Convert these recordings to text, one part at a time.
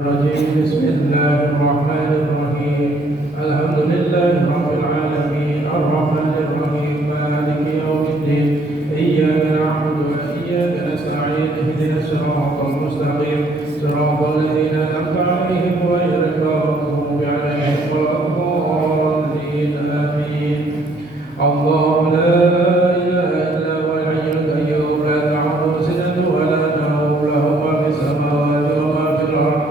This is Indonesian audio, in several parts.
بسم الله الرحمن الرحيم الحمد لله رب العالمين الرحمن الرحيم مالك يوم الدين إياك نعبد وإياك نستعين اهدنا الصراط المستقيم صراط الذين أنعمت عليهم غير المغضوب عليهم ولا الضالين آمين الله لا إله إلا هو الحي القيوم لا تأخذه سنة ولا نوم له ما في السماوات وما في الأرض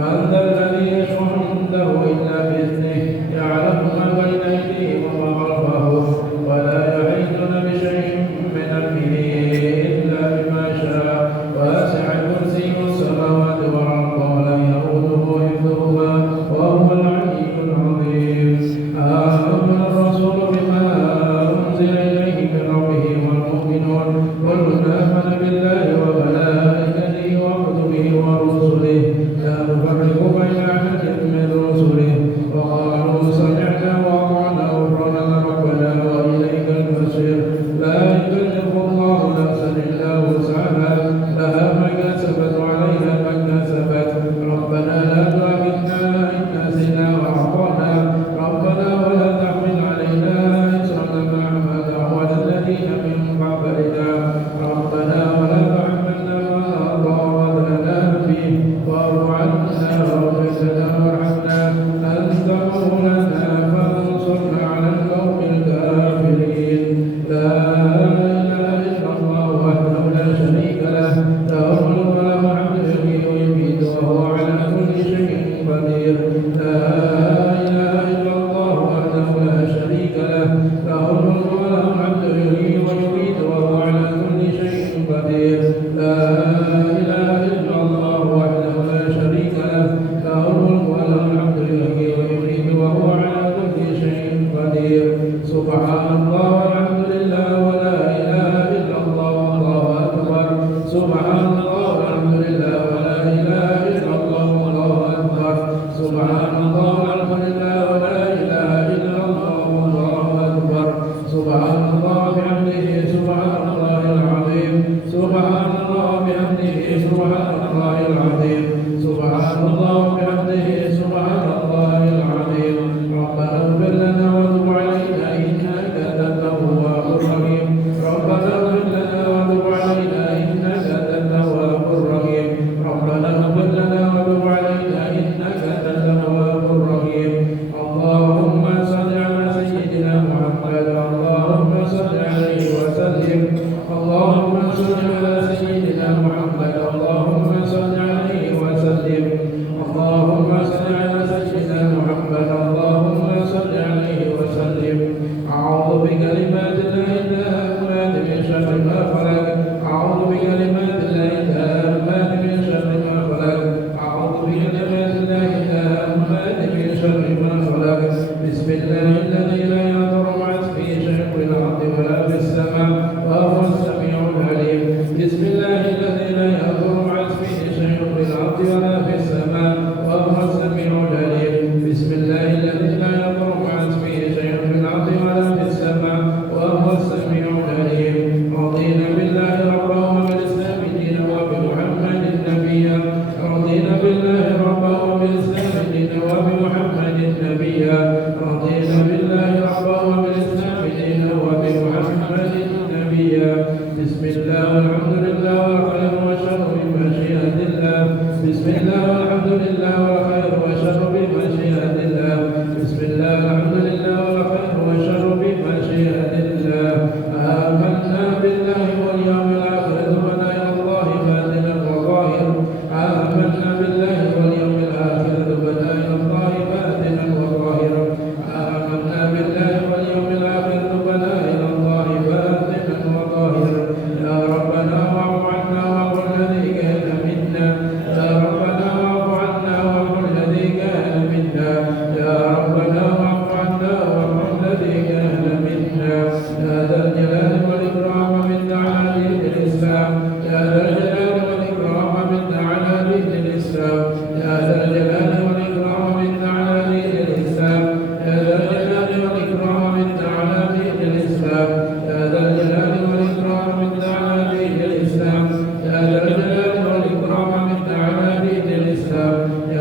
من ذا الذي يشفع عنده إلا بإذنه يعلم ما بين أيديهم وما خلفهم ولا يحيطون بشيء من علمه إلا بما شاء واسع كرسيه السماوات والأرض ولا يئوده حفظهما وهو العلي العظيم آمن الرسول بما أنزل إليه من ربه والمؤمنون كل آمن بالله وملائكته وكتبه ورسله لا نفرق بين أحد من رسله وقالوا سمعنا وأطعنا غفرانك ربنا وإليك المصير لا يكلف الله نفسا إلا وسعها لها ما كسبت وعليها ما اكتسبت ربنا لا تؤاخذنا إن نسينا وأخطأنا ربنا ولا تحمل علينا إصرا كما حملته على الذين من قبلنا ربنا ولا تحملنا ما لا طاقة لنا به واعف عنا واغفر لنا وارحمنا أنت مولانا فانصرنا على القوم الكافرين لا إله إلا الله وحده لا شريك له له الملك وله الحمد يحيي ويميت وهو على كل شيء قدير لا إله إلا الله وحده لا شريك له له الملك وله الحمد يحيي ويميت وهو على كل شيء قدير لا إله إلا الله وحده لا شريك له له الملك وله الحمد يحيي ويميت وهو على كل شيء قدير سبحان الله والحمد لله ولا إله إلا الله والله أكبر سبحان الله والحمد لله ولا إله إلا الله والله أكبر سبحان الله والحمد لله ولا إله إلا الله والله أكبر سبحان الله بحمده سبحان الله العظيم سبحان الله بحمده سبحان الله العظيم سبحان الله بحمده سبحان الله العظيم ربنا اغفر لنا وتب علينا إنك أنت التواب الرحيم ربنا اغفر لنا وتب علينا إنك أنت التواب الرحيم ربنا اغفر لنا وتب علينا إنك أنت التواب الرحيم اللهم صل على سيدنا محمد اللهم صل عليه وسلم اللهم صل على سيدنا محمد اللهم صل عليه وسلم اللهم صل على سيدنا محمد اللهم صل عليه وسلم أعوذ بكلمات الله التامات من شر ما خلق أعوذ بكلمات الله التامات من شر ما خلق أعوذ بكلمات الله التامات من شر ما خلق بسم الله الذي لا يضر مع اسمه شيء في الأرض ولا في السماء وهو السميع العليم بسم الله الذي لا يضر مع اسمه شيء في الأرض ولا في السماء وهو السميع العليم بسم الله الذي لا يضر مع اسمه شيء في الأرض ولا في السماء وهو السميع العليم رضينا بالله ربا وبالإسلام دينا وبمحمد نبيا رضينا بالله ربا وبالإسلام دينا وبمحمد نبيا رضينا بالله ربا وبالإسلام دينا وبمحمد نبيا بسم الله والحمد لله والخير والشر بمشيئة الله بسم الله والحمد لله والخير والشر بمشيئة الله بسم الله والحمد لله والخير والشر بمشيئة الله آمنا بالله واليوم الآخر ثمنا إلى الله باطنا وظاهرا آمنا بالله واليوم الآخر ثمنا إلى الله باطنا وظاهرا آمنا بالله واليوم الآخر ثمنا إلى الله باطنا وظاهرا يا ربنا واعف عنا واعف الذي كان منا يا ربنا واعف عنا واعف الذي كان منا يا ربنا واعف عنا واعف الذي كان منا يا ذا الجلال والإكرام منا على دين الإسلام يا ذا الجلال والإكرام منا على دين الإسلام يا ذا الجلال والإكرام منا على دين الإسلام يا ذا الجلال والإكرام منا على دين الإسلام يا ذا الجلال والإكرام منا على دين الإسلام يا ذا الجلال والإكرام منا على دين الإسلام يا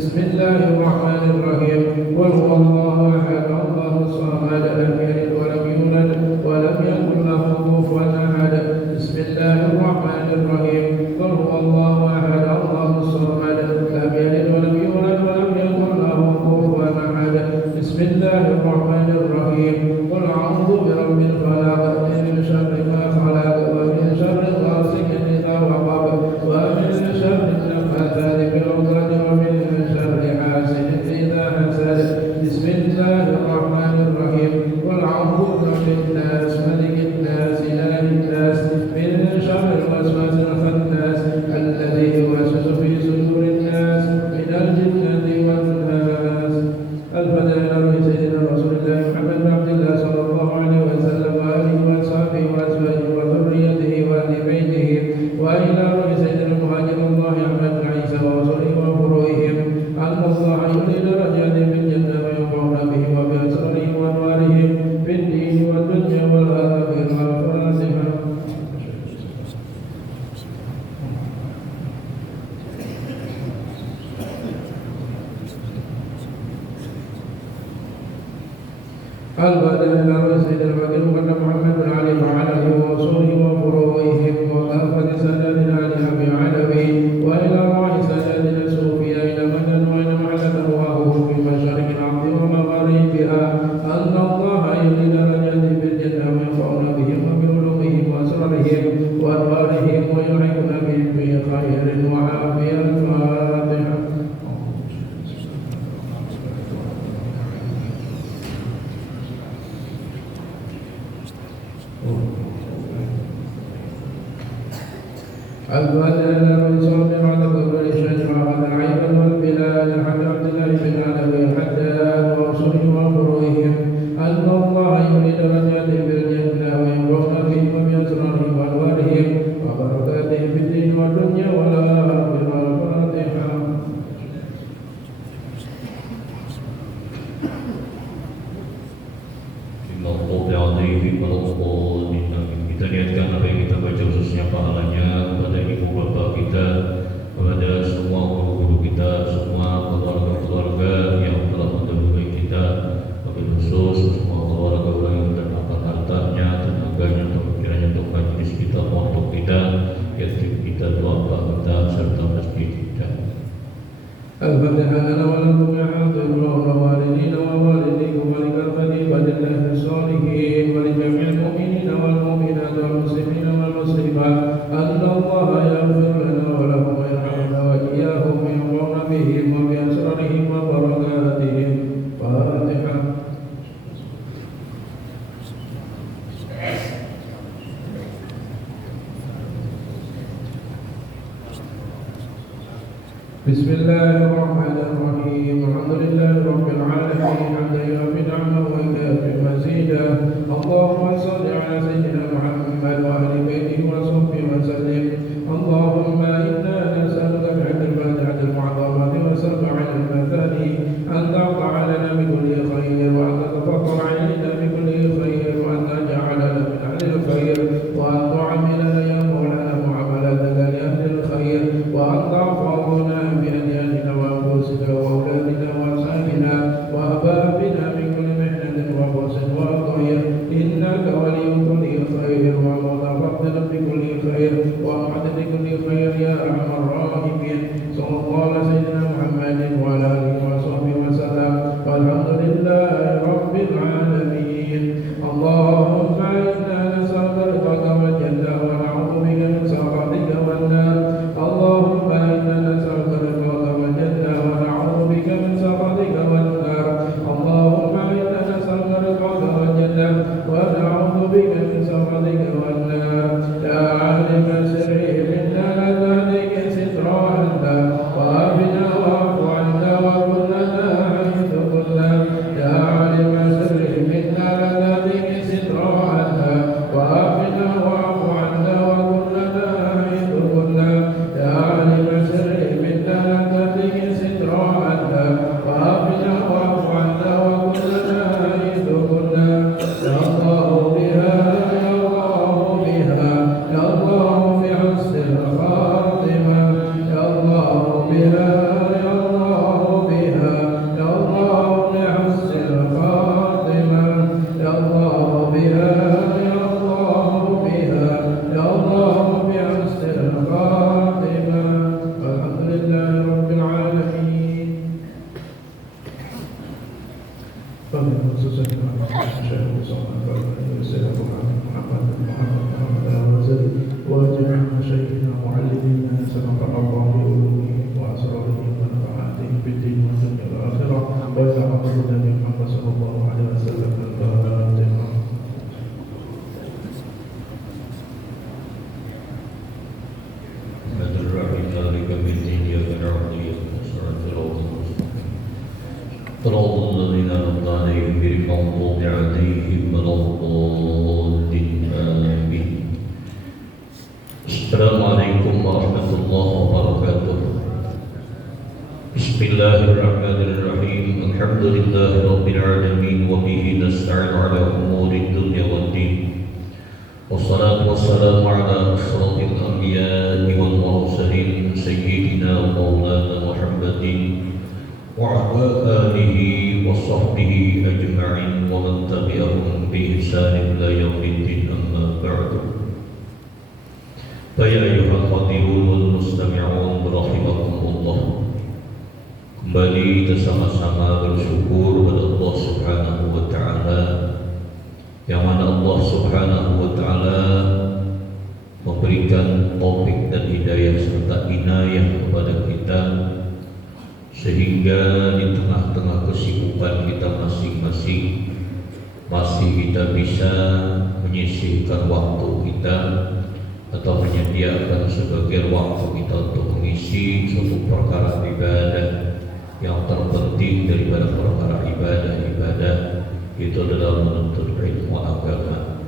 بسم الله الرحمن الرحيم قل هو الله أحد الله الصمد لم يلد ولم يولد ولم يكن له كفوا أحد بسم الله الرحمن الرحيم قل هو الله أحد الله الصمد لم يلد ولم يولد ولم يكن له كفوا أحد بسم الله الرحمن الرحيم قل أعوذ برب الفلق من شر ما خلق ومن شر غاسق إذا وقب ومن شر النفاثات في العقد ومن شر حاسد إذا حسد بسم الله الرحمن الرحيم قل أعوذ برب الناس ملك الناس إله الناس من شر الوسواس الخناس الذي يوسوس في صدور الناس من الجنة والناس. الفاتحة لسيدنا رسول الله محمد بن عبد الله صلى الله عليه وسلم وآله وصحبه وأزواجه وذريته وأهل بيته وإلى روح سيدنا المهاجر الله أحمد بن عيسى ورسوله وفروعهم أن الله يولي درجاتهم في الجنة وينفعون بهم وبأسرارهم وأنوارهم في الدين والدنيا والآخرة. الفاتحة. الفاتحة سيدنا الفاتح محمد بن علي وعلى آله ورسوله وفروعهم وكافة ساداتنا علي أبي علوي وإلى أرواح ساداتنا الصوفية إلى مدن وإلى محلة أرواحهم في مشارق الأرض ومغاربها أن الله يولي درجات في الجنة وينفعون بهم وبعلومهم وأسرارهم وأنوارهم ويلحقون بهم في خير وعافية. الفاتحة. الفاتحة للرسول بعد قبل الشجر وعلى العيب والبلاد حتى عبد الله بن علوي حتى ورسله وفروعهم أن الله يولي درجات في الجنة وينفعون بهم وبأسرارهم وأنوارهم وبركاتهم في الدين والدنيا والآخرة. الفاتحة. Kita niatkan apa yang kita baca khususnya pahalanya kepada ibu bapa kita, kepada semua guru-guru kita, semua keluarga-keluarga yang telah mendahului kita, wabil khusus semua keluarga orang yang terdapat hartanya, tenaganya, atau pikirannya untuk majlis kita, untuk kita, yatim kita, doa kita, serta masjid kita. الفاتحة لنا ولكم يا حاضر والوالدين ووالديكم ولكافة عباد الله الصالحين ولجميع المؤمنين والمؤمنات والمسلمين والمسلمات أن الله يغفر لنا ولهم ويرحمنا وإياهم وينفعنا بهم وبأسرارهم وبركاتهم. فاتحة. بسم الله الرحمن الرحيم الحمد لله رب العالمين حمدا يوفي نعمه ويكافئ مزيدا. اللهم صل على سيدنا محمد وآل بيته وصحبه وسلم. اللهم إنا نسألك بحق الفاتحة المعظمة وسبع المثاني أن تعطى لنا بكل خير وأن تتفضل علينا بكل خير وأن تجعلنا من أهل الخير وأن تعاملنا يا مولانا معاملتك لأهل الخير وأن تحفظنا بأدياننا وأنفسنا وأولادنا وأصحابنا وأبابنا من كل محنة وبؤس وضير إنك ولي كل خير ومتفضل بكل خير وأحد بكل خير يا أرحم الراحمين. صلى الله على سيدنا محمد وعلى آله وصحبه وسلم والحمد لله رب العالمين. اللهم إنا نسألك رضاك والجنة ونعوذ بك من سخطك والنار. اللهم إنا نسألك رضاك والجنة ونعوذ بك مشايخنا ومعلمينا سبحان الله بعلومهم وأسرارهم ونفعاتهم في الدين والدنيا والآخرة وإلى حضرة النبي محمد صلى الله عليه وسلم الفاتحة. صراط الذين أنعمت عليهم غير المغضوب عليهم ولا الضالين آمين. Assalamualaikum warahmatullahi wabarakatuh. Bismillahirrahmanirrahim. Alhamdulillahirabbil alamin wa bihi nasta'in 'ala umuri dunya waddin. Wassalatu wassalamu 'ala asyrafil anbiya'i wal mursalin sayyidina maulana Muhammadin وعلى آله وصحبه أجمعين ومن تبعهم بإحسان إلى يوم الدين أما بعد فيا أيها الحاضرون والمستمعون رحمكم الله. Kembali kita sama-sama bersyukur kepada Allah Subhanahu wa taala, yang mana Allah Subhanahu wa taala memberikan taufik dan hidayah serta inayah kepada kita, sehingga di tengah-tengah kesibukan kita masing-masing masih kita bisa menyisihkan waktu kita atau menyediakan sebagian waktu kita untuk mengisi suatu perkara ibadah yang terpenting daripada perkara ibadah itu adalah menuntut ilmu agama.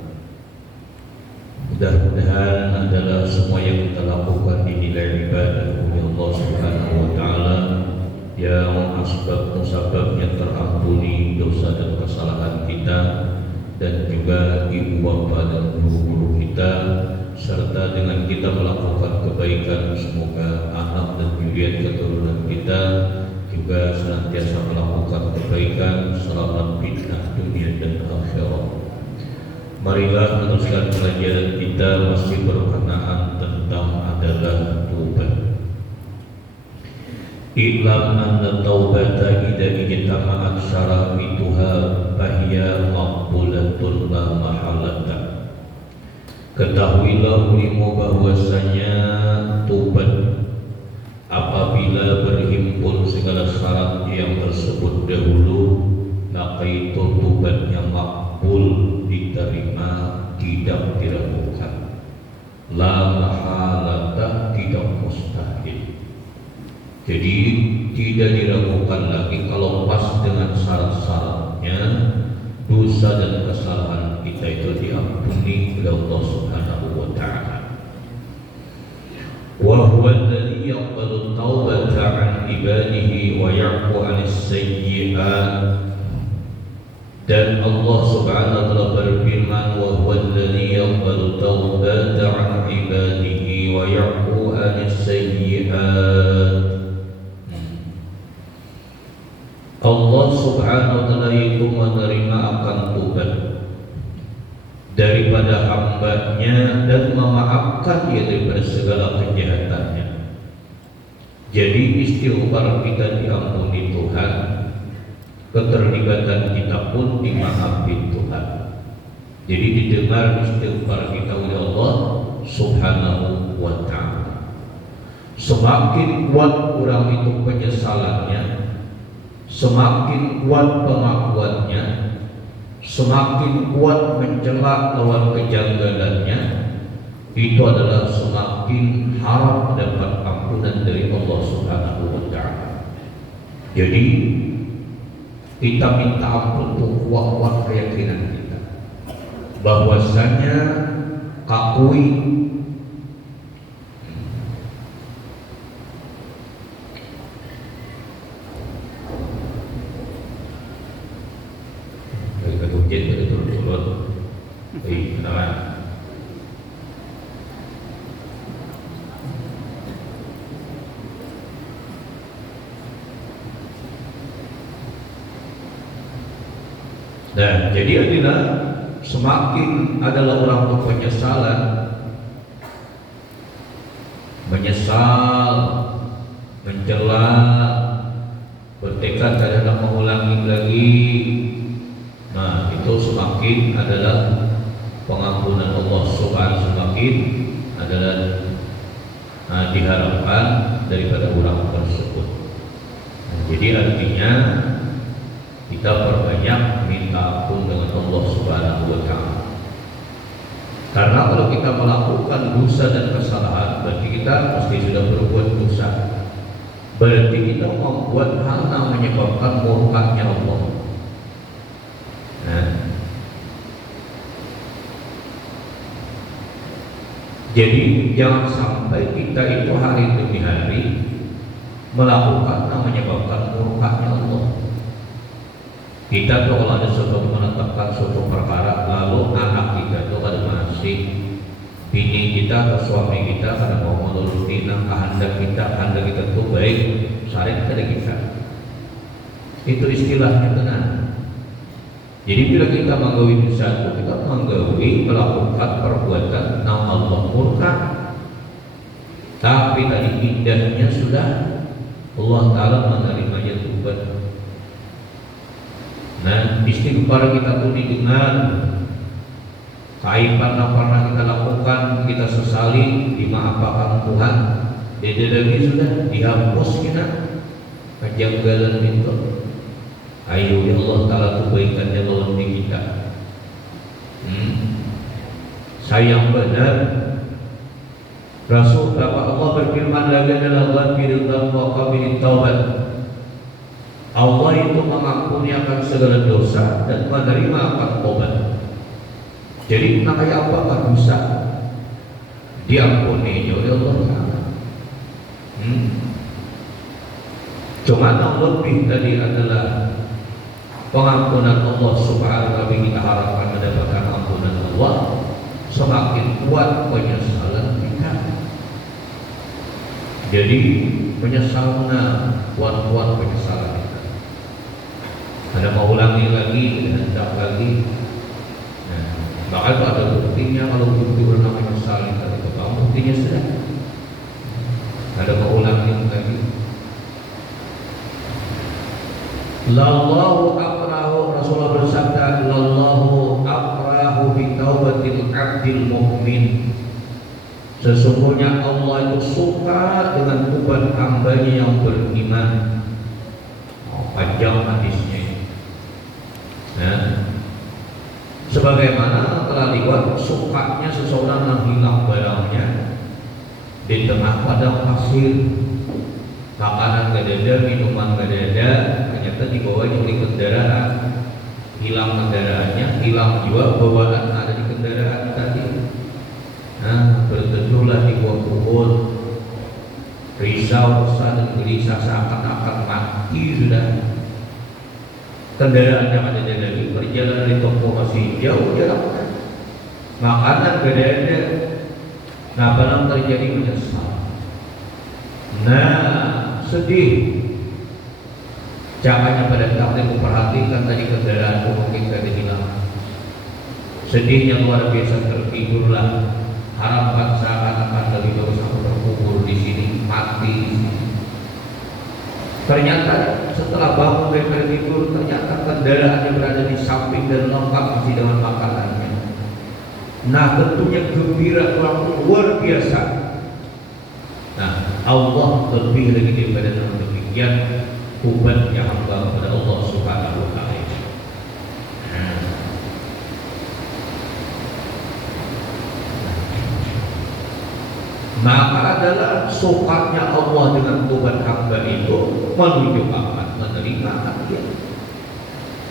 Mudah-mudahan adalah semua yang kita lakukan dinilai ibadah oleh Allah Subhanahu wa taala, yang musababnya terampuni dosa dan kesalahan kita, dan juga ibu bapa dan guru-guru kita, serta dengan kita melakukan kebaikan semoga anak dan zuriat keturunan kita juga senantiasa melakukan kebaikan selamat fitnah dunia dan akhirat. Marilah meneruskan pelajaran kita masih berkenaan tentang adalah taubat. I'lam anna taubata idza ijtama'at syara'ituha fahiya maqbulatun la mahalata. Ketahuilah ulimu bahwasanya taubat apabila berhimpun segala syarat yang tersebut dahulu, maka itu taubat yang makbul, diterima, tidak diragukan. La mahalata, tidak mustahil. Jadi tidak diragukan lagi kalau pas dengan syarat-syaratnya, dosa dan kesalahan kita itu diampuni oleh Allah Subhanahu wa taala. Wa huwa alladhi yaqbalu at-taubata 'an ibadihi wa ya'fu 'anis sayyi'at. Dan Allah Subhanahu wa taala berfirman, wa huwa alladhi yaqbalu at-taubata 'an ibadihi wa ya'fu 'anis sayyi'at. Allah Subhanahu wa taala itu menerima akan taubat daripada hambanya dan memaafkan dia daripada segala kejahatannya. Jadi istighfar kita diampuni Tuhan, keterlibatan kita pun dimaafkan Tuhan. Jadi didengar istighfar kita oleh Allah Subhanahu wa taala. Semakin kuat orang itu penyesalannya, semakin kuat pengakuannya, semakin kuat mencela lawan kejanggalannya, itu adalah semakin harap dapat ampunan dari Allah Subhanahu wa taala. Jadi kita minta ampun untuk kuat-kuat keyakinan kita bahwasanya kakui dan jadi adalah semakin adalah orang itu penyesalan, menyesal, mencela, bertekad tidak mengulangi lagi, Nah, itu semakin adalah pengampunan Allah Subhanahu semakin adalah diharapkan daripada orang tersebut. Nah, jadi artinya kita perbanyak minta ampun dengan Allah Subhanahu wa taala. Karena kalau kita melakukan dosa dan kesalahan, berarti kita pasti sudah berbuat dosa. Berarti kita membuat hal yang menyebabkan murkanya Allah. Nah, jadi jangan sampai kita itu hari demi hari melakukan yang menyebabkan murkanya Allah. Kita tuh kalau ada suatu menetapkan suatu perkara, lalu anak kita tuh kada masih, bini kita atau suami kita kada mau menuruti kehendak kita tuh baik, saring kada kita. Itu istilahnya tenang. Jadi bila kita menggawi dosa, kita menggawi melakukan perbuatan yang Allah murka. Tapi tadi indahnya sudah Allah Ta'ala menerimanya tobat. Nah, istighfar kita tuh didengar. Kaipan yang pernah kita lakukan, kita sesali, dimaafkan Tuhan. Beda lagi sudah dihapus kita kejanggalan itu. Ayo ya Allah Ta'ala kebaikan dalam diri kita. Sayang benar Rasul Bapak Allah berfirman lagi adalah ghafirul dzambi wa qabilut taubat. Allah itu mengampuni akan segala dosa dan menerima akan taubat. Jadi kayak apakah dosa diampuni oleh Allah Ta'ala. Cuma yang lebih tadi adalah pengampunan Allah Subhanahu wa taala. Kita harapkan mendapatkan ampunan Allah, semakin kuat penyesalan kita. Jadi penyesalan kuat penyesalan kita. Ada mau ulangi lagi, hendak lagi. Nah, bahkan ada buktinya kalau betul namanya menyesal itu, buktinya sudah. Ada mau ulangi lagi. Lallahu akrahu, Rasulullah bersabda, Lallahu akrahu bi taubatil abdil mu'min. Sesungguhnya Allah itu suka dengan tobat hambanya yang beriman. Panjang hadisnya. Nah, sebagaimana telah lewat, sukanya seseorang yang hilang barangnya di tengah padang pasir, makanan gak ada, minuman gak ada, ternyata dibawa di kendaraan, hilang kendaraannya, hilang juga bawaan ada di kendaraan tadi. Nah, berteduhlah di bawah pohon, risau, resah dan gelisah seakan-akan mati sudah. Kendaraan yang ada lagi, perjalanan di toko masih jauh jaraknya, makanan gak ada. Nah, barang terjadi menyesal. Nah, sedih. Jangannya pada takdir memperhatikan tadi kendaraan mungkin gak ada hilang. Sedihnya luar biasa, tertidurlah. Harapan seakan-akan dari baru sampai terkubur di sini, mati di sini. Ternyata setelah bangun dari tidur, ternyata kendaraan yang berada di samping dan lengkap masih dengan makanannya. Nah, tentunya gembira orang luar biasa. Nah, Allah lebih lagi daripada yang demikian, ubatnya hamba kepada Allah Subhanahu wa taala. Maka adalah sukanya Allah dengan tobat hamba itu menunjukkan menerima dia.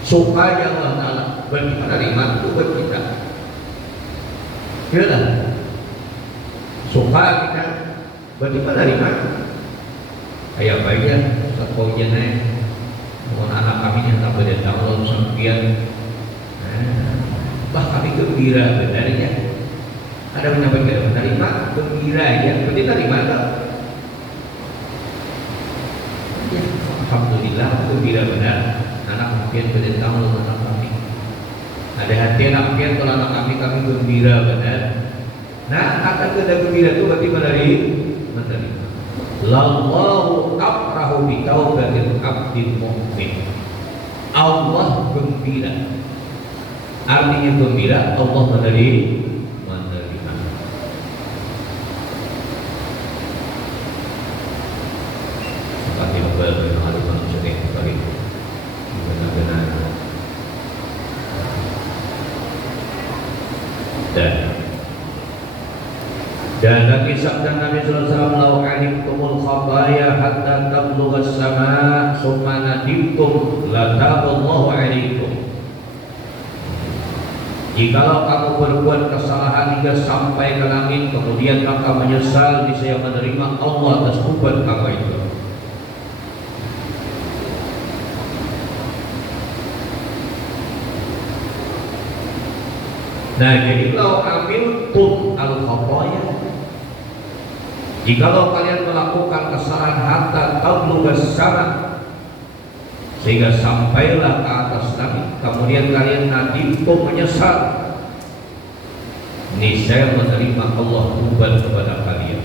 Sukanya Allah Ta'ala bagi menerima tobat kita. Ya, suka kita bagi menerima. Ayah baiknya satu jenis mohon anak kami yang tak berdatang Allah sampian. Bah kami gembira benarnya. Ada menyampaikan menerima gembira ya, berarti terima tak? Ya, alhamdulillah gembira benar. Anak kami berdatang Allah anak kami. Ada hati anak kami kalau anak kami gembira benar. Nah, akan ada gembira itu berarti menerima. Lallahu afrahu bi taubatil abdil mu'min. Allah gembira artinya gembira, Allah menerima. Seperti novel yang ada manusia ini kali benar-benar dan lagi sabda Nabi sallallahu alaihi wasallam, "Lau alimtumul khabaya hatta tablugha as-sama' summa nadimtum la taballahu alaikum." Jikalau kamu berbuat kesalahan hingga sampai ke langit, kemudian maka menyesal, niscaya menerima Allah atas ubat kamu itu. Nah, jadi lau amiltum al-khataya, jikalau kalian melakukan kesalahan hatta tablugha as-sama', sehingga sampailah ke atas langit, kemudian kalian nadimtum menyesal, niscaya menerima Allah ubat kepada kalian.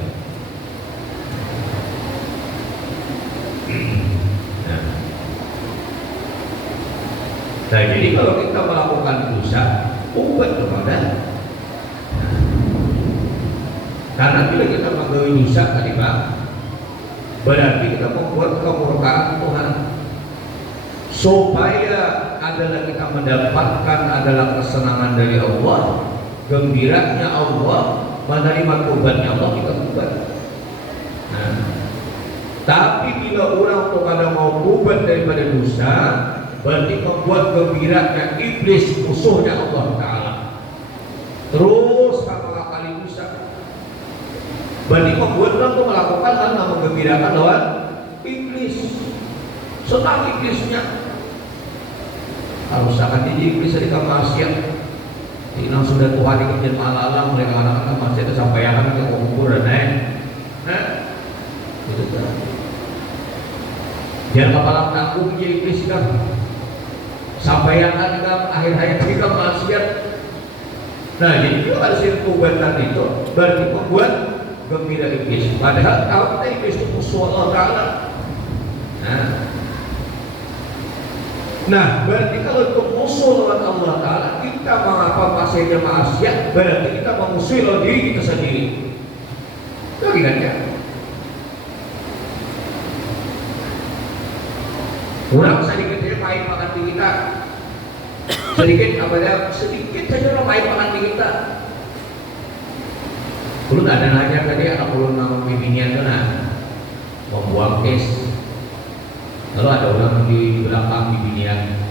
Nah, jadi kalau kita melakukan dosa, ubat kepada. Karena bila kita menggawe dosa tadi Pak, berarti kita membuat kemurkaan Tuhan. Supaya adalah kita mendapatkan adalah kesenangan dari Allah, gembiranya Allah, menerima ubatnya Allah, kita ubat. Nah, tapi bila orang kepada mau ubat daripada dosa, berarti membuat gembiranya iblis, musuhnya Allah Ta'ala, terus sama kali dosa. Berarti membuat orang itu melakukan hal yang menggembirakan lawan iblis. Senang iblisnya. Harus akan jadi iblis dari maksiat. Ini sudah Tuhan dikerjain malam-malam, mulai anak-anak maksiat sampai akan ke kubur dan naik. Itu kan. Jangan kepala tanggung jadi iblis kan. Sampai yang kan akhir hayat kita maksiat. Nah, jadi kalau ada kubatan itu berarti membuat gembira iblis. Padahal kalau iblis itu musuh Allah Ta'ala. Nah, berarti kalau itu musuh lawan Allah Ta'ala, kita mengapa pasirnya maksiat, berarti kita memusuhi lawan diri kita sendiri. Logikanya. Orang sedikit saja main makan di kita, sedikit saja orang main makan di kita. Belum ada nanya tadi, anak belum nama bimbingan itu membuang kes. Lalu ada orang di belakang bimbingan,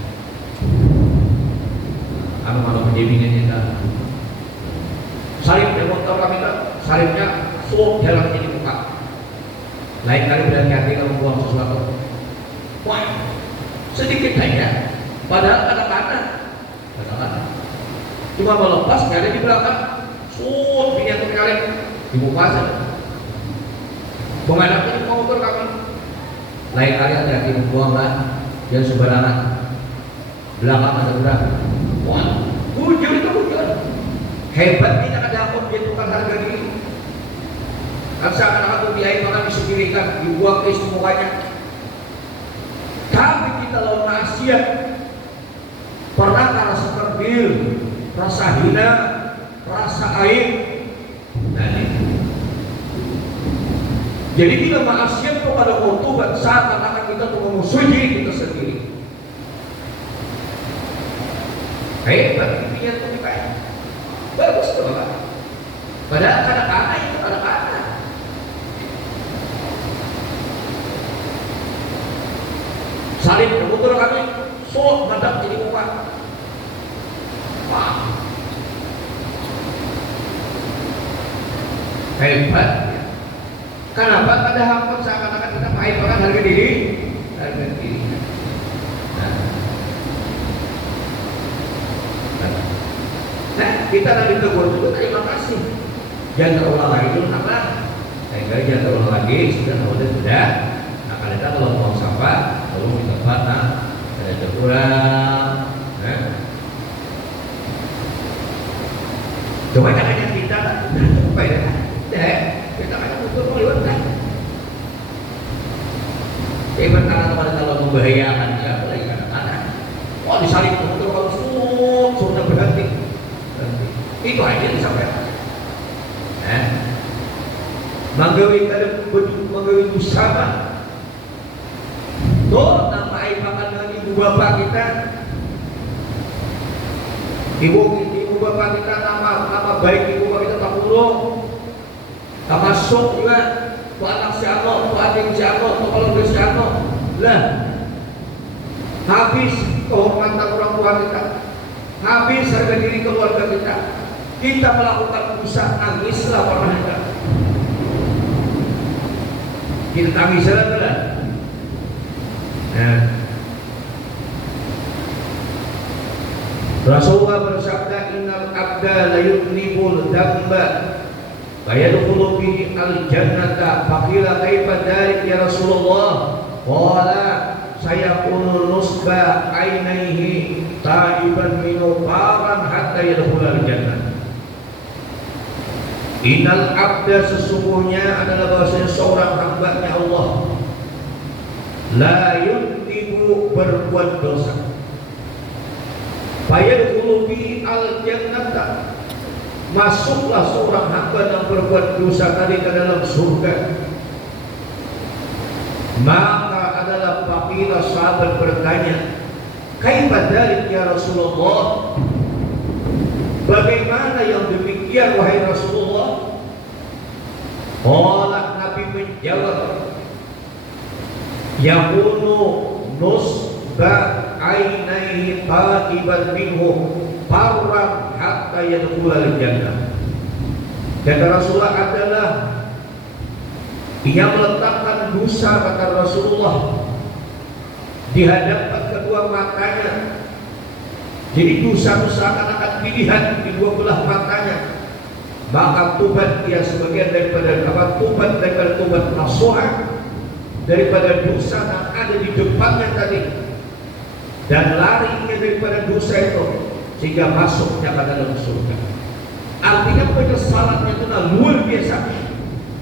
mana bimbingannya kan? Salibnya motor kami kan, salibnya suap jalan jadi buka. Lain kali berhati-hati kalau membuang sesuatu. Wah, sedikit saja. Padahal kata-kata, cuma melepas nggak ada di belakang. Suap bimbingan kalian dibuka saja. Menghadapkan motor kami. Lain kali hati-hati membuang lah, jangan sembarangan. Belakang ada berapa? Wah, bujur itu bujur. Hebat kita ada menjatuhkan harga diri. Kan seakan-akan biaya makan disendirikan, dibuang ke semuanya. Tapi kita lawan maksiat, pernah rasa terdil, rasa hina, rasa aib. Nah, jadi kita maksiat kepada Tuhan seakan-akan kita tuh memusuhi diri kita sendiri. Hebat impian kita. Bagus tuh Pak. Padahal kadang-kadang itu kadang-kadang. Salib kebetulan kami sok mantap jadi muka. Wah. Hebat. Kenapa? Ada hambur seakan-akan kita main makan harga diri. Nah, kita nanti tegur itu terima kasih. Jangan terulang lagi dulu apa? Jangan terulang lagi. Sudah. Nah, kalian kalau mau sampah, kalau di tempat, ada teguran. Coba jangan kita, apa ya? Kita akan ukur lewat kan. Karena kalau membahayakan dia, apalagi kadang-kadang. Wah, disalib ukur kalau sudah berhasil. Itu aja disampaikan. Manggawi kada manggawi bersama. Tuh nama makan dengan ibu bapak kita. Ibu bapak kita nama baik ibu bapak kita tak buruk. Tak masuk juga. Tu anak si anak, tu adik si anak, tu keluarga si anak. Lah, habis kehormatan orang tua kita, habis harga diri keluarga kita. Kita melakukan dosa, nangislah pernah kita. Kita tangislah benar. Rasulullah bersabda, innal abda la yudnibul dhanba wa yadkhulu bihi al-jannata. Faqila kaifa dzalik ya Rasulullah? Qala sayakunu nusba ainaihi taiban minu faran hatta yadkhula al-jannah. Innal abda, sesungguhnya adalah bahwasanya seorang hamba-Nya Allah, la yudnibu, berbuat dosa, fayadkhulu bihi al-jannata, masuklah seorang hamba yang berbuat dosa tadi ke dalam surga. Maka adalah faqila, sahabat bertanya, kaifa dzalik ya Rasulullah? Bagaimana yang demikian wahai Rasulullah? Qala, Nabi menjawab, yakunu nusba ainaihi taqiban minhu farran hatta yadkhulal jannah. Kata Rasulullah adalah ia meletakkan dosa, kata Rasulullah, di hadapan kedua matanya. Jadi dosa-dosa akan dilihat di dua belah matanya. Maka tubat dia sebagian daripada tubat daripada tubat nasuha, daripada dosa yang ada di depannya tadi, dan larinya daripada dosa itu sehingga masuknya ke dalam surga. Artinya penyesalannya itu luar biasa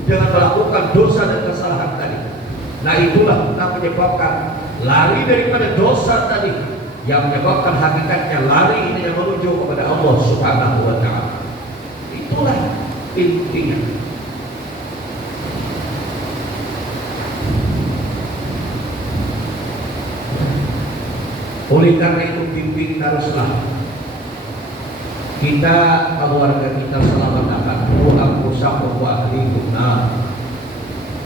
dengan melakukan dosa dan kesalahan tadi. Nah itulah yang menyebabkan lari daripada dosa tadi, yang menyebabkan hakikatnya lari ini yang menuju kepada Allah Subhanahu wa Ta'ala. Itulah intinya. Oleh karena itu bimbing teruslah kita, keluarga kita selamatkan anfusakum wa ahlikum nar.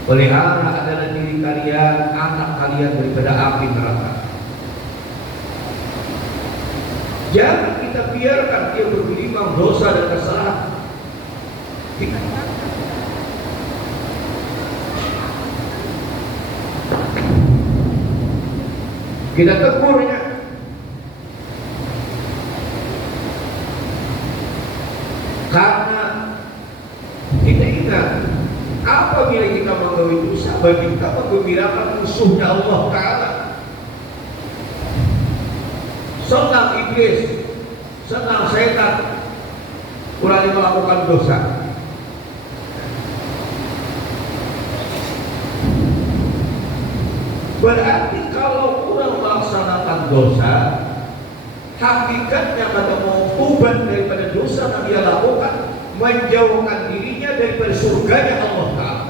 Pelihara adalah diri kalian, anak kalian daripada api neraka. Jangan kita biarkan dia bergelimang dosa dan kesalahan. Kita tegurnya. Karena kita ingat, apabila kita menggawi dosa, bagi kita menggembirakan musuhnya Allah Ta'ala. Senang iblis, senang setan kurang melakukan dosa. Berarti kalau kurang melaksanakan dosa, hakikatnya kata mau tuban daripada dosa yang dia lakukan, menjauhkan dirinya daripada surganya Allah Ta'ala.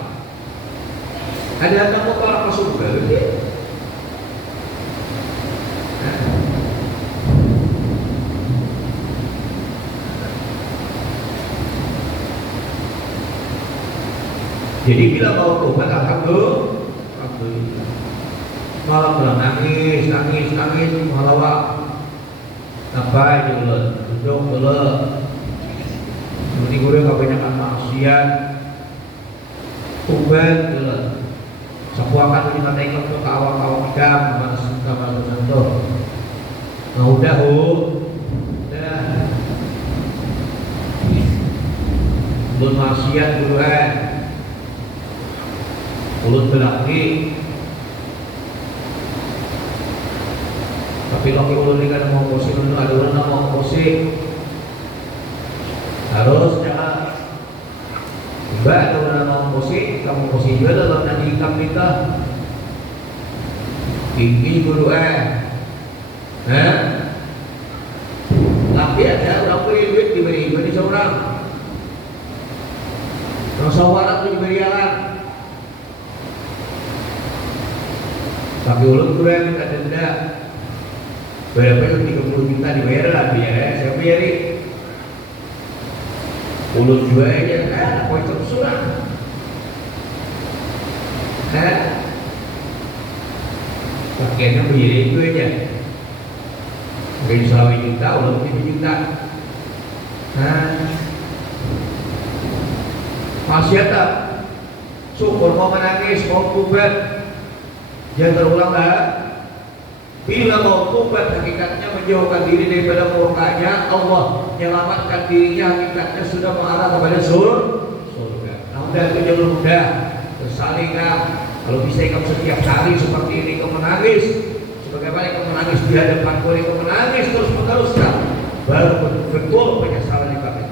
Ada yang mau orang ke surga gitu? Jadi bila mau tobat, alhamdulillah, malah bilang nangis, malah apa jelas, duduk jelas, seperti gue kebanyakan maksiat, tobat jelas, sepuakan kita tengok ke awak-awak jam, mana sentuh, nah udah belum maksiat duluan. Mulut belaki, tapi laki mulut ini kan mau posisi dulu, ada orang mau posisi, harus jangan. Mbak ada orang mau posisi, kamu posisi juga dalam nanti ikam kita. Tinggi dulu laki ada orang punya duit di ada. Berapa itu 30 juta dibayar lah biar ya, saya bayarin. Ulun juga aja kan, kau itu surah. Kan? Pakainya bayarin itu aja. Mungkin 1 juta, ulun 7 juta. Masih ada. Syukur mau menangis, mau tobat. Jangan terulang lah. Bila mau tobat hakikatnya menjauhkan diri daripada murkanya Allah, menyelamatkan dirinya hakikatnya sudah mengarah kepada surga. Nah udah itu jalur mudah. Bersalingkan. Kalau bisa kamu setiap hari seperti ini kamu menangis, sebagaimana kamu menangis di hadapan kamu menangis terus meneruskan, baru betul penyesalan yang kami.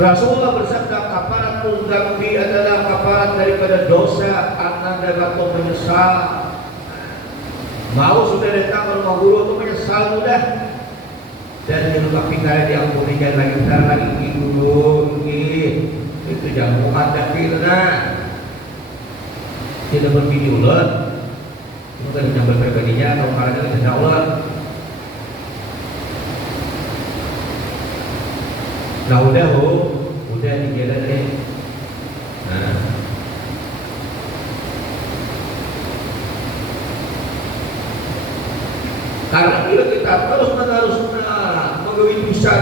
Rasulullah bersabda, kafaratul dzambi adalah kafarat daripada dosa. Anda dapat menyesal. Mau sudah datang ke rumah guru itu menyesal sudah. Dan jangan pikir diampuni, jangan lagi dulu ini. Itu jangan muka firna. Tidak berbini ulat. Itu kan menyambal pribadinya atau karena ini tidak ulat. Nah udah dijalan deh. Nah, karena bila kita terus menerus menggawi dosa,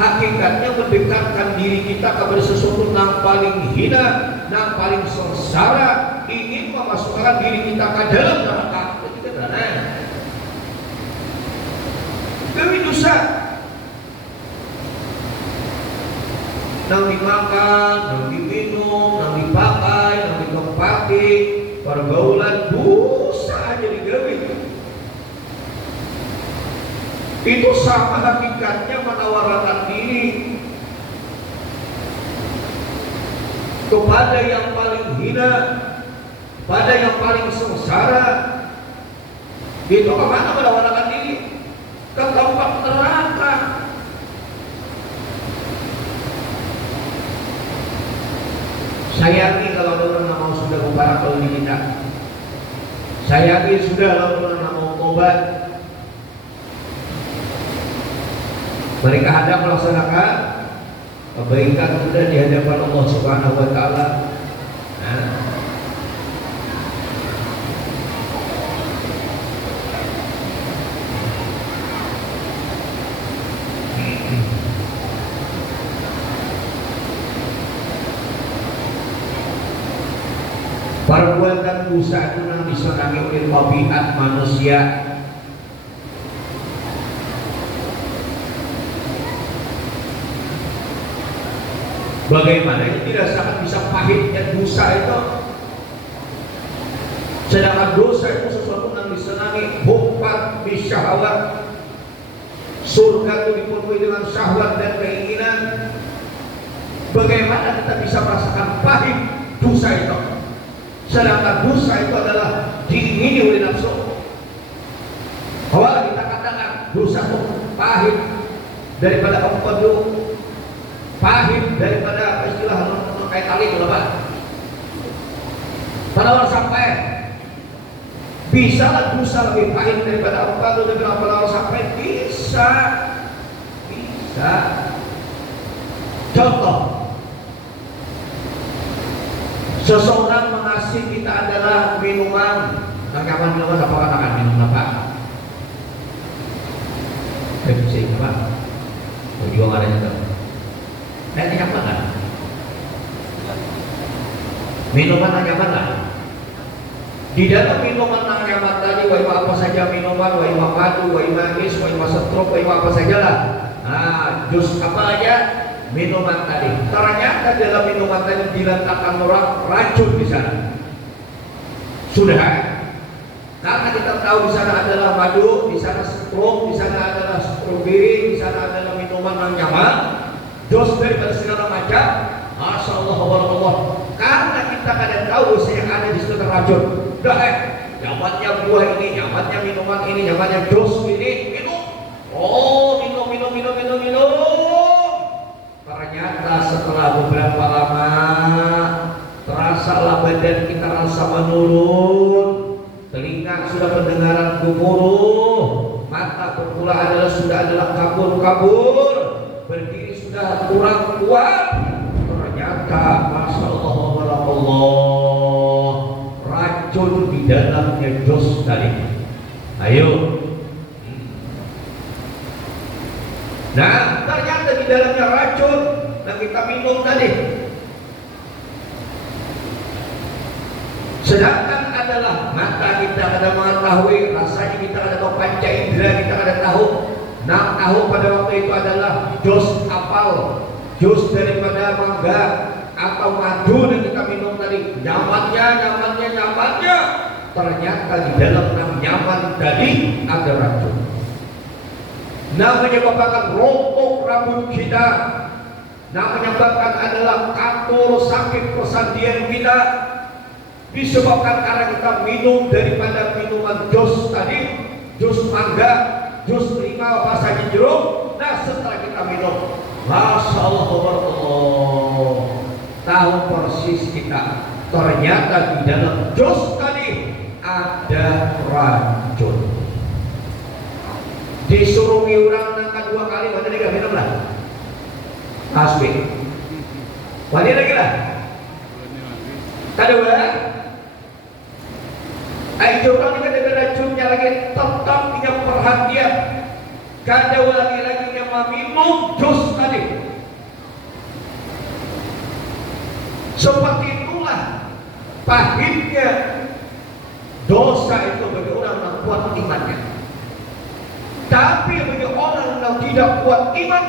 hakikatnya mendekatkan diri kita kepada sesuatu yang paling hina, yang paling sengsara, ingin memasukkan diri kita ke dalam neraka. Itu karena gawi dosa. Nang dimakan, nang diminum, nang dipakai, nang ditempati, pergaulan dosa aja digawe. Itu sama hakikatnya menawarkan diri kepada yang paling hina, pada yang paling sengsara. Itu kemana menawarkan diri? Ke tempat neraka. Sayangi kalau orang mau sudah mubarak kalau di kita. Sayangi sudah kalau orang mau tobat. Mereka hendak melaksanakan kebaikan sudah di hadapan Allah Subhanahu wa taala. Perbuatan dosa itu yang disenangi oleh tabiat manusia. Bagaimana itu dirasakan bisa pahitnya dosa itu. Sedangkan dosa itu sesuatu yang disenangi, hubbat bisyahwat. Surga itu dipenuhi dengan syahwat dan keinginan. Bagaimana kita bisa merasakan pahit dosa itu? Sedangkan dosa itu adalah diingini oleh nafsu. Kalau kita katakan dosa itu pahit daripada empadu, pahit daripada istilah kayak tali itu apa? Pada orang sampai bisa lah dosa lebih pahit daripada empadu daripada orang sampai bisa. Contoh. Seseorang mengasih kita adalah minuman. Kapan minuman apa katakan minum apa? Pepsi apa? Oh juga ada juga. Nanti apa kan? Minuman yang nyaman lah. Di dalam minuman yang nyaman tadi, apa saja minuman, madu, is, setruk, apa saja lah. Nah, jus apa aja? Minuman tadi. Ternyata dalam minuman tadi diletakkan orang racun di sana. Sudah. Karena kita tahu di sana adalah madu, di sana setruk, di sana adalah stroberi, di sana adalah minuman yang nyaman, dos daripada segala macam. Masya Allah. Karena kita kadang tahu yang ada di situ terracun. Dah nyamannya buah ini, nyamannya minuman ini, nyamannya dos ini, minum. Oh, minum. Ternyata ternyata setelah beberapa lama terasalah badan kita rasa menurun, telinga sudah pendengaran gemuruh, mata berpula adalah kabur-kabur, berdiri sudah kurang kuat. Ternyata masya Allah, racun di dalamnya jos tadi. Ayo. Nah, ternyata di dalamnya racun yang kita minum tadi. Sedangkan adalah mata kita ada mengetahui, rasanya kita ada tahu, panca indera kita ada tahu. Nah, tahu pada waktu itu adalah jus apel, jus daripada mangga atau madu yang kita minum tadi. Nyamannya. Ternyata di dalam nyaman tadi ada racun. Nah, menyebabkan rontok rambut kita. Nah, menyebabkan adalah katul sakit persendian kita. Disebabkan karena kita minum daripada minuman jus tadi, jus mangga, jus limau, apa saja jeruk. Nah, setelah kita minum, masya Allah, tahu persis kita. Ternyata di dalam jus tadi ada racun. Disuruh orang nangka 2 kali, mana lagi minum lah. Asli. Mana lagi lah. Kada buat. Ayo orang ini kada racunnya lagi, tetap punya perhatian. Kada lagi yang meminum jus tadi. Seperti itulah pahitnya dosa itu bagi orang yang kuat imannya. Tapi bagi orang yang tidak kuat iman,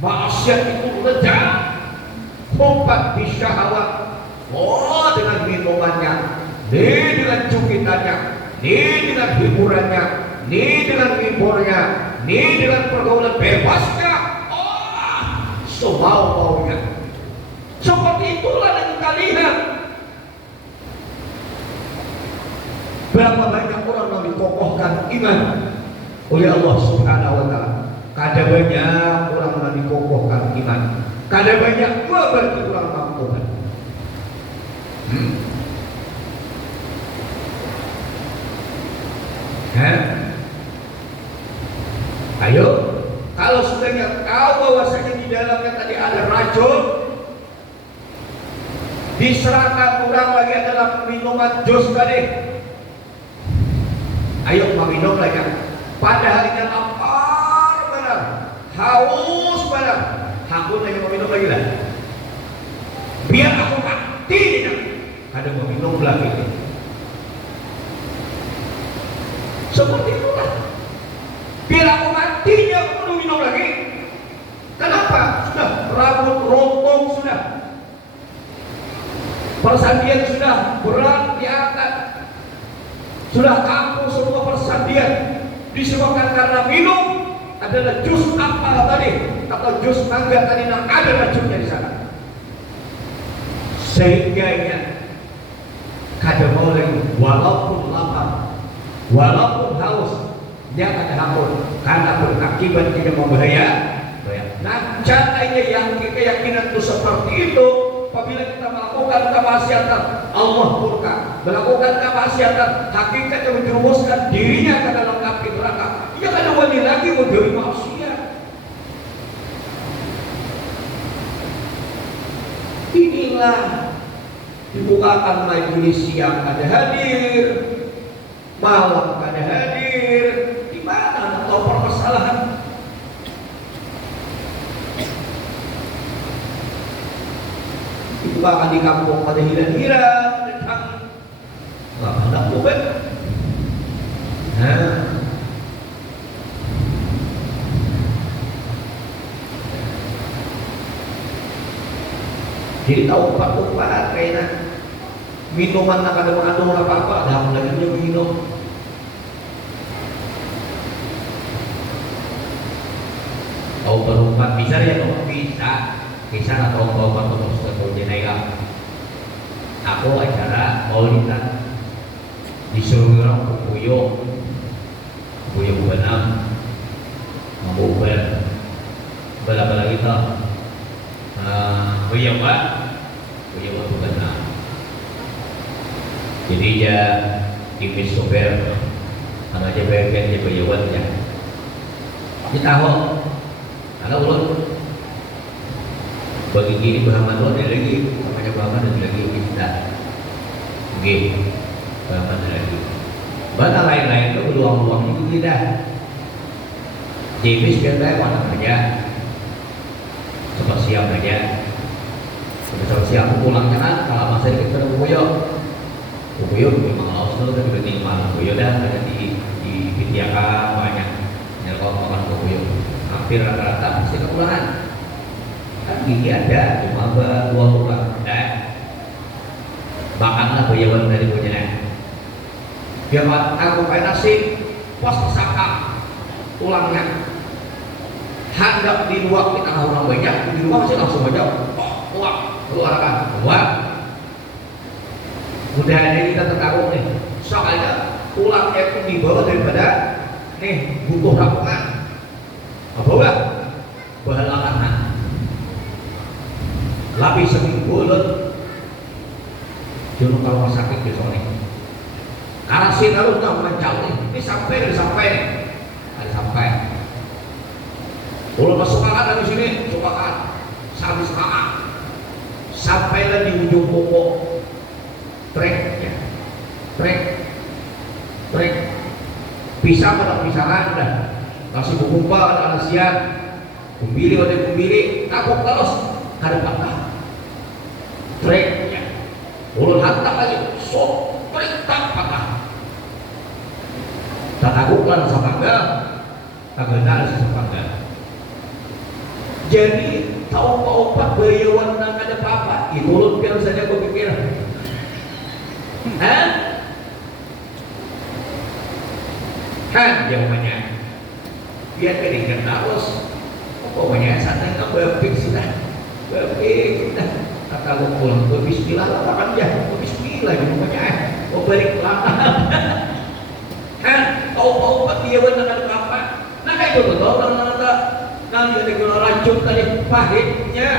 maksiat itu lezat, kumpat di syahwat. Oh, dengan minumannya, dengan cukitannya, dengan hiburannya, dengan hiburnya, dengan pergaulan bebasnya. Oh, semau-maunya. Seperti itulah yang kita lihat. Berapa banyak orang yang dikokohkan iman oleh Allah Subhanahu wa Ta'ala. Kada banyak orang yang dikokohkan iman. Kada banyak pula berarti orang mampu. Ayo, kalau sudahnya tahu bahwasanya di dalamnya tadi ada racun, diserahkan kurang lagi adalah minuman jus tadi. Ayo meminum lagi. Padahal ini lapar benar, haus benar, hakun lagi meminum lagi lah. Biar aku mati tidak ada meminum lagi. Seperti itulah. Biar aku mati dia aku minum lagi. Kenapa? Sudah rambut rontok sudah. Persandian sudah berat diangkat. Sudah kaku semua persandian. Disebabkan karena minum adalah jus apel tadi atau jus mangga tadi yang ada racunnya di sana. Sehingga ya kada mau lagi walaupun lapar, walaupun haus, dia kada hakun karena berakibat tidak membahaya. Nah, caranya yang keyakinan itu seperti itu. Apabila kita melakukan kemaksiatan, Allah murka. Melakukan kemaksiatan, hakikatnya menjerumuskan dirinya ke dalam api neraka. Ia kada wali lagi menjadi maksiat. Inilah dibukakan majelis siang kada hadir, malam kada hadir. Di mana tahu permasalahan? Bahkan di kampung pada hirang-hirang, nggak ada obat. Nah, jadi tahu obat-obat kayaknya minuman nak ada mengandung apa-apa, dah lagi dia minum. Tahu berumpat bisa ya dong, bisa atau obat untuk jenayah. Aku acara maulidan disuruh orang kukuyo benang, mau bala kita Pak, Boyawan bukan nah. Jadi ya timis sober, karena aja bagian dia Boyawan ya. Kita tahu, karena ulun bagi kini Muhammad ada lagi, namanya Muhammad ada lagi kita, oke, Muhammad ada lagi. Bahkan lain-lain itu peluang-peluang itu tidak. Timis biasanya mana aja. Cepat siap aja. Cepat siap pulangnya kan kalau masa kita udah Bukuyo memang laos tuh tapi bagi malam Bukuyo dah ada di Tiaka banyak yang kalau makan Bukuyo hampir rata-rata pasti kepulangan kan gigi ada cuma dua pulang makanlah Boyawan dari punya biar aku kayak nasi pos tersangka pulangnya hadap di luar kita orang banyak di luar masih langsung aja keluarkan udah ada kita tertaruh nih soalnya pulangnya itu dibawa daripada nih butuh rampungan apa enggak bahalangan lapis seminggu lut jangan kalau rumah sakit besok nih karena sih harus udah mencau nih ini sampai kalau masuk dari sini coba sampai semangat sampailah di ujung pokok trek pisah pada pisahan dah kasih bukumpa ada alasian kumbili takut terus kada patah trek ya ulun hantam lagi sok tak patah tak takutkan sapangga kagak sapangga jadi tahu obat Boyawan nang ada apa itu ulun biar saja berpikir dia namanya biar kedengar terus pokoknya santai nggak berpikir sudah kata lu pulang berbismillah lah kan ya berbismillah gitu pokoknya balik lama tahu dia benar ada apa nah kayak gitu tahu nanti ada gula racun tadi pahitnya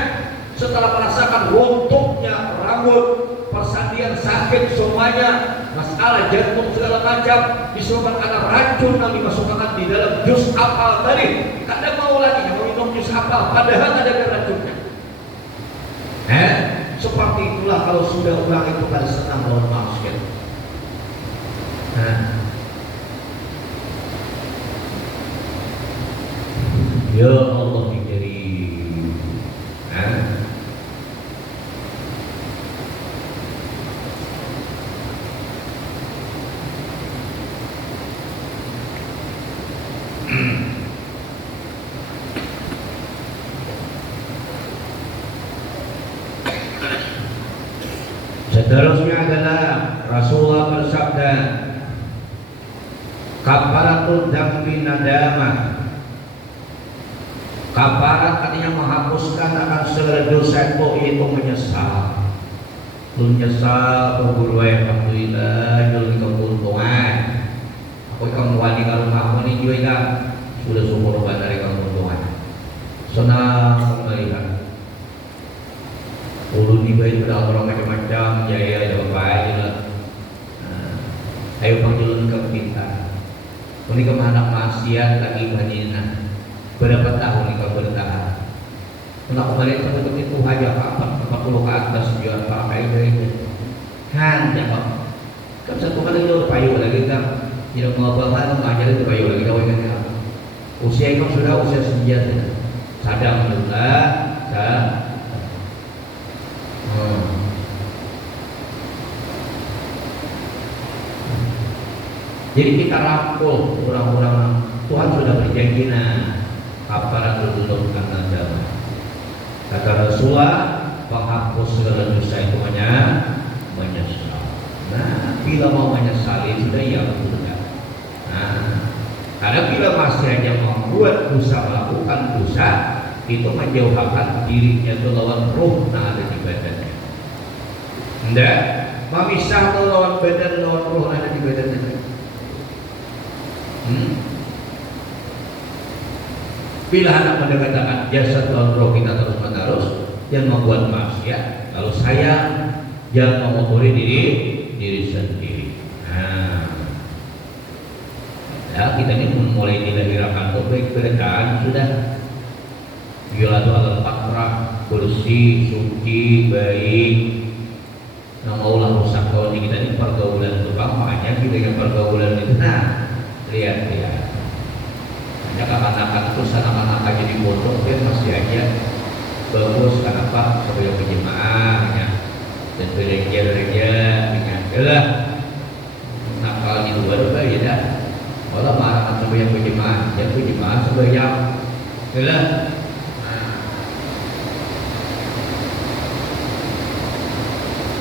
setelah merasakan runtuhnya rambut persandian sakit semuanya masalah jantung segala macam disuruhkan ada racun yang dimasukkan di dalam jus apel tadi kada mau lagi mau minum jus apel padahal ada racunnya seperti itulah kalau sudah orang itu pada senang lawan manusia ya Allah dikiri seterusnya adalah Rasulullah bersabda kafaratul dzambi nadamah kafarat artinya menghapuskan akan segala dosa itu menyesal lu nyesal berburu alhamdulillah jual keuntungan aku ikan wani kalau kamu ini juga ikan sudah syukur dari keuntungan senang melihat ulu dibayi pada orang macam-macam ya jawab aja lah ayo panggilun ke kita ini kemana maksiat lagi banyak berapa tahun kita bertahan kalau kemarin seperti itu aja 40 ke atas jual pakai itu hanya kan satu kali itu payu lagi kan tidak mau banget mengajar itu payu lagi kawannya usia itu sudah usia senja sadar juga jadi kita rangkul orang-orang Tuhan sudah berjanji kafarat dulu karena agama kata Rasulullah penghapus segala dosa itu menyesal bila mau menyesali sudah ya sudah karena bila masih hanya membuat dosa melakukan dosa itu menjauhkan dirinya itu lawan roh yang ada di badannya enggak memisah lawan badan lawan roh yang ada di badannya bila anak mendekatkan jasad dan roh kita terus menerus jangan membuat maksiat. Kalau sayang, jangan mengotori diri sendiri. Nah, ya, kita ini mulai dilahirkan untuk baik keadaan sudah yuladu ala fatrah, bersih, suci, baik. Nah, Allah rusak kalau di kita ini pergaulan itu makanya kita yang pergaulan itu. Nah, lihat. Banyak anak-anak terus anak-anak jadi bodoh, dia masih aja bagus. Kenapa? Supaya berjemaah ya. Dan gereja lah nakal di luar ya dah. Kalau marah supaya berjemaah, yang berjemaah supaya lah.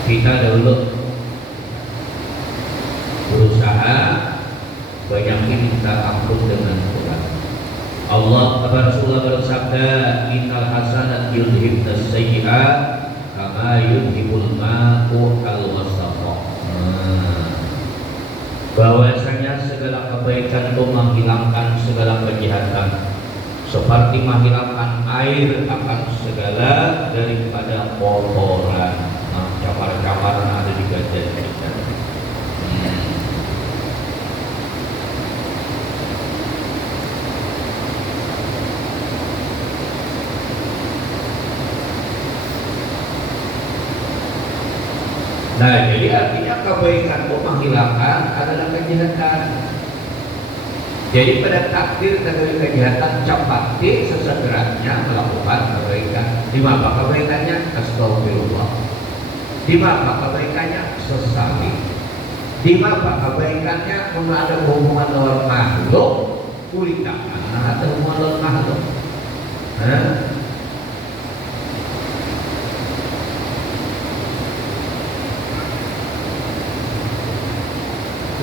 Kita dulu berusaha banyakin minta ampun dengan Quran. Allah Rasulullah bersabda, innal hasanat yudhibnas sayyi'at kama yudhibul ma'u al-wasaqa. Bahwasanya segala kebaikan itu menghilangkan segala kejahatan, seperti menghilangkan air akan segala daripada kotoran. Nah, camar-camaran ada di gajah kita. Nah, jadi artinya kebaikan itu menghilangkan adalah kejahatan. Jadi pada takdir dari kejahatan cepat sesegeranya melakukan kebaikan. Di mana kebaikannya? Astagfirullah. Di mana kebaikannya? Sesali. Di mana kebaikannya? Ada hubungan dengan makhluk, kulita. Ada hubungan dengan makhluk.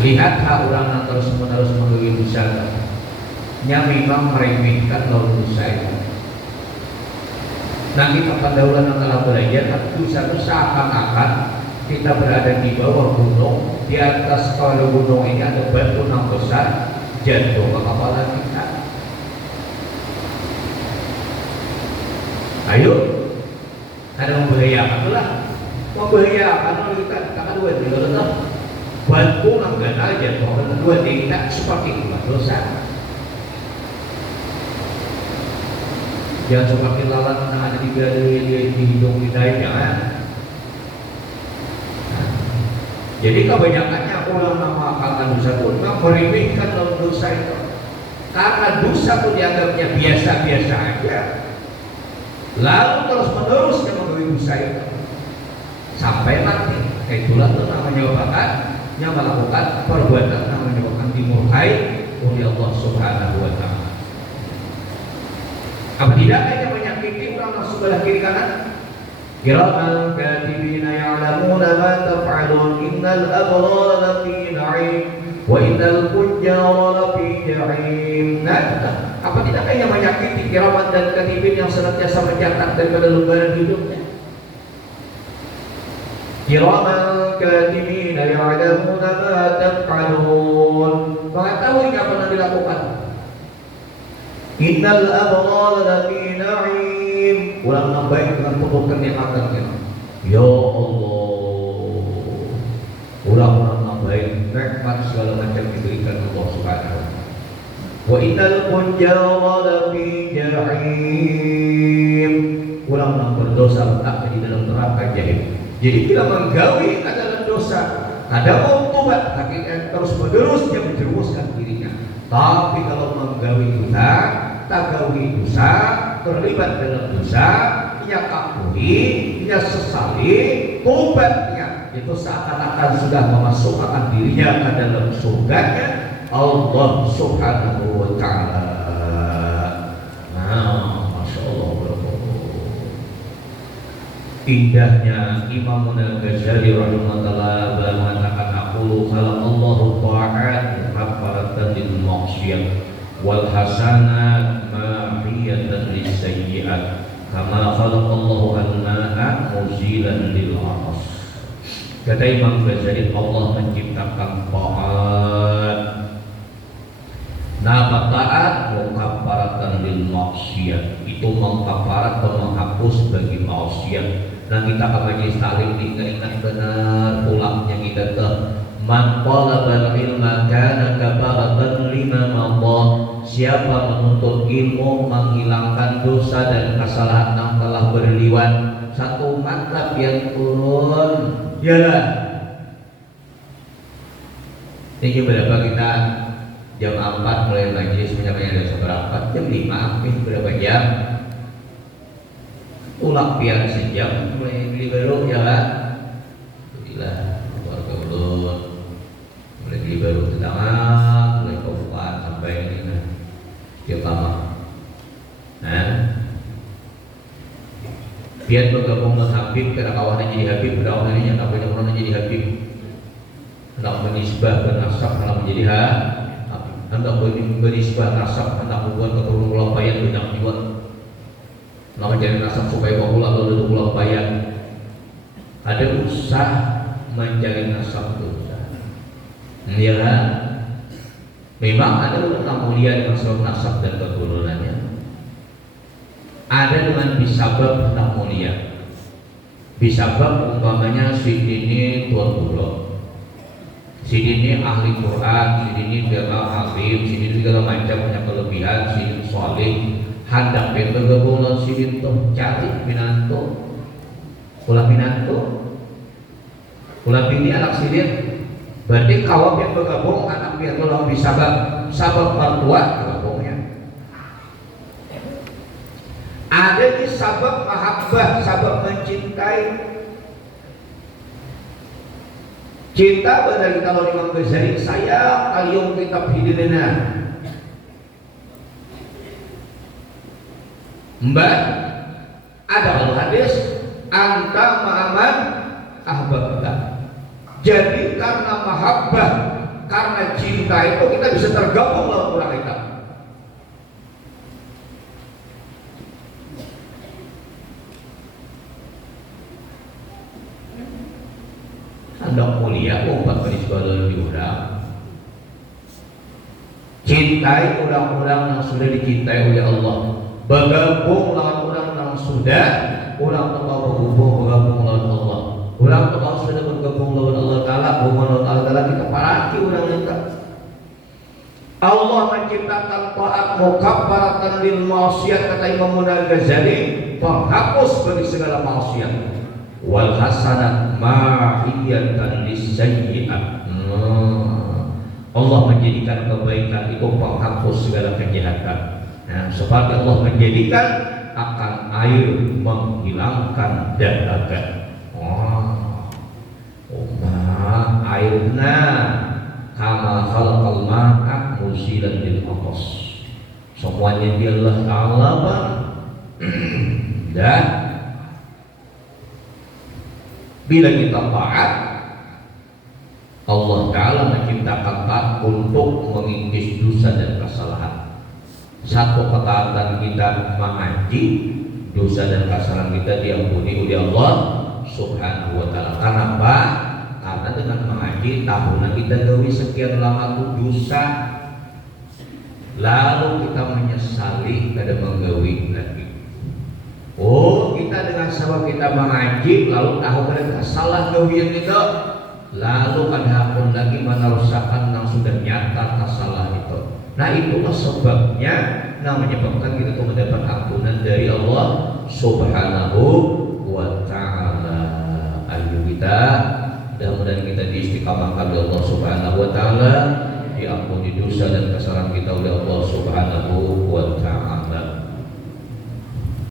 Lihat orang yang terus-menerus menggigit dosa, nya memang meremehkan lawan dosa itu. Nanti kapan daulah yang telah belajar, dosa itu seakan-akan kita berada di bawah gunung, di atas kalau gunung ini ada batu yang besar, jatuh ke kepala kita. Ayo, ada membahayakan lah, membahayakan kita, kakak dua juga bantu langgan aja kalau dua tingkat seperti itu dosa. Jangan seperti lalat yang ada di hidung kita jangan. Jadi kebanyakannya orang mengamalkan dosa itu memang meremehkan dosa itu. Karena dosa itu dianggapnya biasa-biasa aja. Lalu terus menerus dia mengalami dosa itu sampai mati. Itulah itu namanya bahkan yang melakukan perbuatan yang menyebabkan dimurkai oleh Allah Subhanahu wa Ta'ala. Apa tidak hanya menyakiti orang sebelah kiri kanan? Kiraman katibina ya'lamuna ma taf'alun innal abrara lafi na'im wa innal fujjara lafi jahim. Nah, apa tidak hanya menyakiti kiraman dan katibin yang senantiasa mencatat daripada lembaran hidupnya? Kiraman katibina ya'lamuna ma taf'alun, mengetahui apa yang dilakukan. Innal abrara lafi na'im, orang yang baik dengan penuh kenikmatannya. Ya Allah, orang-orang yang baik nikmat segala macam diberikan Allah Subhanahu wa Ta'ala. Wa innal fujjara lafi jahim, orang yang berdosa letaknya di dalam neraka jahim. Jadi bila menggawi adalah dosa, ada mau tobat, tapi terus menerus dia menjerumuskan dirinya. Tapi kalau menggawi dosa, tagawi dosa, terlibat dalam dosa, ia kapuri, ia sesali, tobatnya itu seakan-akan sudah memasukkan dirinya ke dalam surganya Allah Subhanahu wa Ta'ala. Nah, Masya Allah. Indahnya Imam Al-Ghazali rahimahullah mengatakan aku kalau Allah ta'at rabbatan lil maksiyat wal hasanat ma'iyatan lis sayyi'at kama khalaqallahu an-na'a muzilan lil 'aras. Kata Imam Ghazali, Allah menciptakan taat Nah, taat mukaffaratan lil maksiat, itu mengkafarat atau menghapus bagi maksiat. Nah, kita ke majelis taklim ingat benar pulangnya kita ke man talabal ilma kana kafaratan lima madha. Siapa menuntut ilmu menghilangkan dosa dan kesalahan yang telah berliwat. Satu matlab yang turun ialah ini berapa kita jam 4 mulai majelis menyampaikan dosa berapa? Jam 5 habis berapa jam? Ulang pian sejam mulai beli baru ya lah. Alhamdulillah keluarga ulun mulai beli baru tetangga mulai kawan sampai ini nah tiap lama. Nah, biar bergabung dengan Habib karena kawannya jadi Habib, kawannya yang tak punya orang jadi Habib. Hendak menisbah bernasab hendak menjadi Habib. Hendak menisbah nasab hendak membuat keturunan Pulau Bayan banyak juga. Hendak mencari nasab supaya bahula lalu Pulau Bayan. Ada usaha mencari nasab itu usaha. Iyalah. Memang ada ulama mulia dengan sebab nasab dan keturunannya. Ada dengan bisabab hendak mulia. Bisabab umpamanya si ini tuan pulau. Sini ahli Quran, sini dalam hakim, sini segala macam punya kelebihan, sini soleh, hendak bergabung dengan sini tuh cari pinanto, ulah ini anak sini, berarti kawan yang bergabung anak yang tolong bisa sabab mertua bergabungnya. Ada di sabab mahabbah, sabab mencintai. Cinta pada kita kalau Imam Ghazali saya al-yawm kitab hidina. Mbak ada al hadis anta ma'aman ahbabta. Jadi karena mahabbah, karena cinta itu kita bisa tergabung dalam orang kita. Hendak mulia umat berisbal diurang. Cintai orang-orang yang sudah dicintai oleh Allah. Bergabung dengan orang yang sudah orang bergabung dengan Allah. Orang yang sudah bergabung dengan Allah Taala, Allah Taala kita parati orang kita. Allah menciptakan taat mukaffaratan lil maksiat kata Imam Ghazali, penghapus bagi segala maksiat. Wal hasanat ma'iyatan lisayyi'at. Allah menjadikan kebaikan itu penghapus segala kejahatan. Nah, seperti Allah menjadikan akan air menghilangkan dahaga. Airna kama khalaqal ma'a musilan lil atas. Semuanya dia Allah Ta'ala dan bila kita taat, Allah Ta'ala menciptakan taat untuk mengikis dosa dan kesalahan. Satu ketaatan kita mengaji, dosa dan kesalahan kita diampuni oleh Allah Subhanahu wa Ta'ala. Kenapa? Karena dengan mengaji tahunan kita gawi sekian lama itu dosa, lalu kita menyesali kada menggawi lagi. Oh, kita dengan sebab kita mengaji lalu tahu mereka salah gawian kita, lalu ada pun lagi meneruskan yang sudah nyata kesalahan itu. Nah, itulah sebabnya yang menyebabkan kita tuh mendapat ampunan dari Allah Subhanahu wa Ta'ala. Ayo kita mudah-mudahan kita diistiqamahkan oleh Allah Subhanahu wa Ta'ala, diampuni dosa dan kesalahan kita oleh Allah Subhanahu wa Ta'ala.